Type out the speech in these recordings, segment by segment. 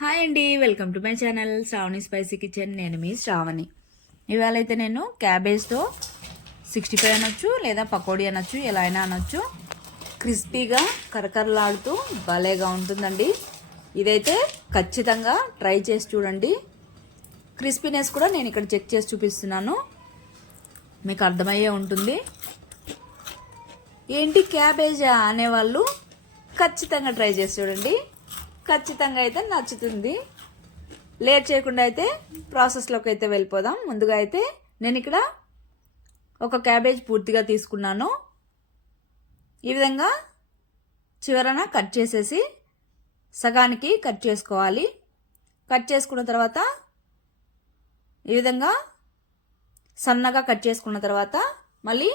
Hi అండి, welcome to my channel Sravani spicy kitchen. నేను మీ శ్రావణి. ఇవాళ అయితే నేను క్యాబేజ్తో 65 అనొచ్చు లేదా పకోడీ అనొచ్చు, ఎలా అయినా అనొచ్చు. క్రిస్పీగా కరకరలాడుతూ భలేగా ఉంటుందండి. ఇదైతే ఖచ్చితంగా ట్రై చేసి చూడండి. క్రిస్పీనెస్ కూడా నేను ఇక్కడ చెక్ చేసి చూపిస్తున్నాను, మీకు అర్థమయ్యే ఉంటుంది. ఏంటి క్యాబేజా అనేవాళ్ళు ఖచ్చితంగా ట్రై చేసి చూడండి, ఖచ్చితంగా అయితే నచ్చుతుంది. లేట్ చేయకుండా అయితే ప్రాసెస్లోకి అయితే వెళ్ళిపోదాం. ముందుగా అయితే నేను ఇక్కడ ఒక క్యాబేజ్ పూర్తిగా తీసుకున్నాను. ఈ విధంగా చివరన కట్ చేసేసి సగానికి కట్ చేసుకోవాలి. కట్ చేసుకున్న తర్వాత ఈ విధంగా సన్నగా కట్ చేసుకున్న తర్వాత మళ్ళీ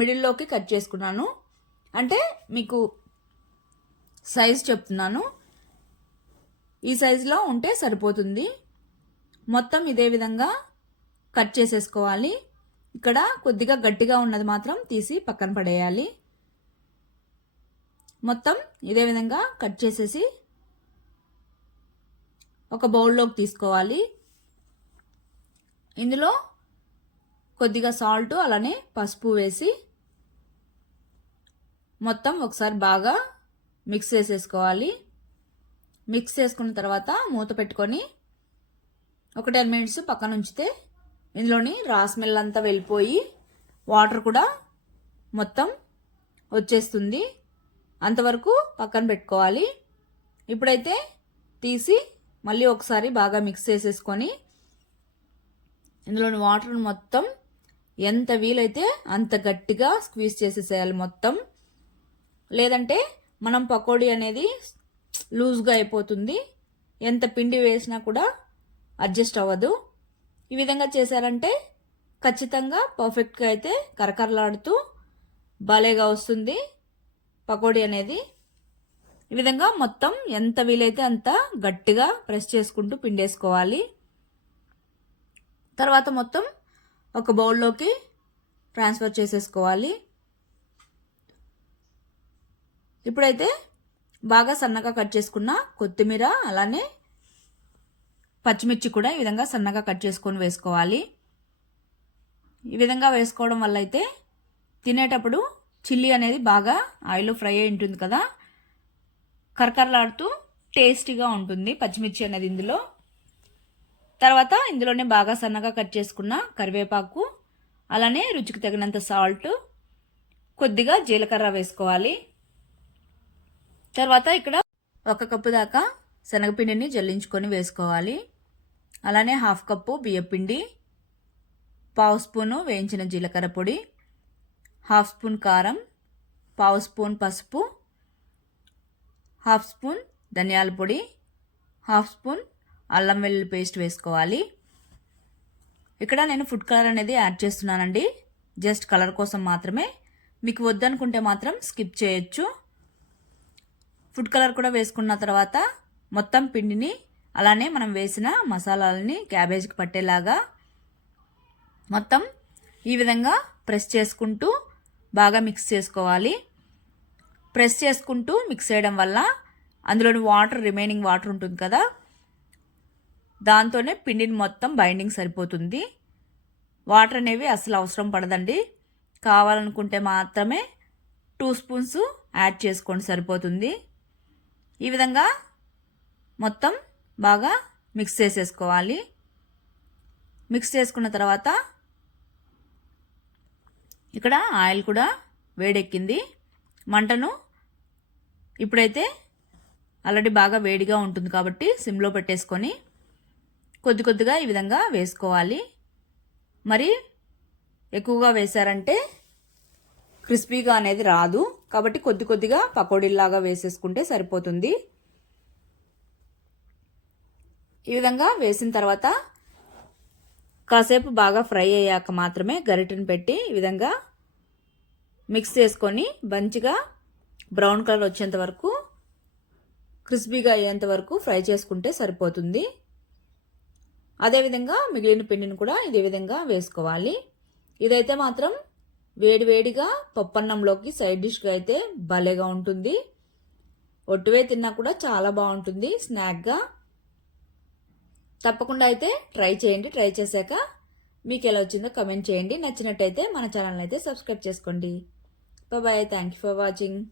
మిడిల్లోకి కట్ చేసుకున్నాను. అంటే మీకు సైజ్ చెప్తున్నాను, ఈ సైజులో ఉంటే సరిపోతుంది. మొత్తం ఇదే విధంగా కట్ చేసేసుకోవాలి. ఇక్కడ కొద్దిగా గట్టిగా ఉన్నది మాత్రం తీసి పక్కన పడేయాలి. మొత్తం ఇదే విధంగా కట్ చేసేసి ఒక బౌల్లోకి తీసుకోవాలి. ఇందులో కొద్దిగా సాల్ట్ అలానే పసుపు వేసి మొత్తం ఒకసారి బాగా మిక్స్ చేసేసుకోవాలి. మిక్స్ చేసుకున్న తర్వాత మూత పెట్టుకొని ఒక 10 మినిట్స్ పక్కన ఉంచితే ఇందులోని రా స్మెల్ అంతా వెళ్ళిపోయి వాటర్ కూడా మొత్తం వచ్చేస్తుంది. అంతవరకు పక్కన పెట్టుకోవాలి. ఇప్పుడైతే తీసి మళ్ళీ ఒకసారి బాగా మిక్స్ చేసేసుకొని ఇందులోని వాటర్ మొత్తం ఎంత వీలైతే అంత గట్టిగా స్క్వీజ్ చేసేసేయాలి మొత్తం. లేదంటే మనం పకోడీ అనేది లూజ్గా అయిపోతుంది, ఎంత పిండి వేసినా కూడా అడ్జస్ట్ అవ్వదు. ఈ విధంగా చేశారంటే ఖచ్చితంగా పర్ఫెక్ట్గా అయితే కరకరలాడుతూ భలేగా వస్తుంది పకోడీ అనేది. ఈ విధంగా మొత్తం ఎంత వీలైతే అంత గట్టిగా ప్రెస్ చేసుకుంటూ పిండేసుకోవాలి. తర్వాత మొత్తం ఒక బౌల్లోకి ట్రాన్స్ఫర్ చేసేసుకోవాలి. ఇప్పుడైతే బాగా సన్నగా కట్ చేసుకున్న కొత్తిమీర అలానే పచ్చిమిర్చి కూడా ఈ విధంగా సన్నగా కట్ చేసుకొని వేసుకోవాలి. ఈ విధంగా వేసుకోవడం వల్ల అయితే తినేటప్పుడు చిల్లీ అనేది బాగా ఆయిల్ ఫ్రై అయి ఉంటుంది కదా, కరకరలాడుతూ టేస్టీగా ఉంటుంది పచ్చిమిర్చి అనేది ఇందులో. తర్వాత ఇందులోనే బాగా సన్నగా కట్ చేసుకున్న కరివేపాకు అలానే రుచికి తగినంత సాల్ట్, కొద్దిగా జీలకర్ర వేసుకోవాలి. తర్వాత ఇక్కడ 1 కప్పు దాకా శనగపిండిని జల్లించుకొని వేసుకోవాలి. అలానే 1/2 కప్పు బియ్యపిండి, 1/2 స్పూను వేయించిన జీలకర్ర పొడి, 1/2 స్పూన్ కారం, 1/2 స్పూన్ పసుపు, 1/2 స్పూన్ ధనియాల పొడి, 1/2 స్పూన్ అల్లం వెల్లుల్లి పేస్ట్ వేసుకోవాలి. ఇక్కడ నేను ఫుడ్ కలర్ అనేది యాడ్ చేస్తున్నానండి, జస్ట్ కలర్ కోసం మాత్రమే. మీకు వద్దనుకుంటే మాత్రం స్కిప్ చేయొచ్చు. ఫుడ్ కలర్ కూడా వేసుకున్న తర్వాత మొత్తం పిండిని అలానే మనం వేసిన మసాలాలని క్యాబేజ్కి పట్టేలాగా మొత్తం ఈ విధంగా ప్రెస్ చేసుకుంటూ బాగా మిక్స్ చేసుకోవాలి. ప్రెస్ చేసుకుంటూ మిక్స్ చేయడం వల్ల అందులోని రిమైనింగ్ వాటర్ ఉంటుంది కదా, దాంతోనే పిండిని మొత్తం బైండింగ్ సరిపోతుంది. వాటర్ అనేవి అసలు అవసరం పడదండి. కావాలనుకుంటే మాత్రమే 2 స్పూన్స్ యాడ్ చేసుకోండి, సరిపోతుంది. ఈ విధంగా మొత్తం బాగా మిక్స్ చేసేసుకోవాలి. మిక్స్ చేసుకున్న తర్వాత ఇక్కడ ఆయిల్ కూడా వేడెక్కింది. మంటను ఇప్పుడైతే ఆల్రెడీ బాగా వేడిగా ఉంటుంది కాబట్టి సిమ్లో పెట్టేసుకొని కొద్ది కొద్దిగా ఈ విధంగా వేసుకోవాలి. మరి ఎక్కువగా వేశారంటే క్రిస్పీగా అనేది రాదు, కాబట్టి కొద్ది కొద్దిగా పకోడీలాగా వేసేసుకుంటే సరిపోతుంది. ఈ విధంగా వేసిన తర్వాత కాసేపు బాగా ఫ్రై అయ్యాక మాత్రమే గరిటెను పెట్టి ఈ విధంగా మిక్స్ చేసుకొని మంచిగా బ్రౌన్ కలర్ వచ్చేంత వరకు, క్రిస్పీగా అయ్యేంత వరకు ఫ్రై చేసుకుంటే సరిపోతుంది. అదేవిధంగా మిగిలిన పిండిని కూడా ఇదే విధంగా వేసుకోవాలి. ఇదైతే మాత్రం వేడివేడిగా పప్పన్నంలోకి సైడ్ డిష్గా అయితే భలేగా ఉంటుంది. ఒట్టువే తిన్నా కూడా చాలా బాగుంటుంది స్నాక్గా. తప్పకుండా అయితే ట్రై చేయండి. ట్రై చేశాక మీకు ఎలా వచ్చిందో కమెంట్ చేయండి. నచ్చినట్టయితే మన ఛానల్ అయితే సబ్స్క్రైబ్ చేసుకోండి. Bye. Thank you for watching.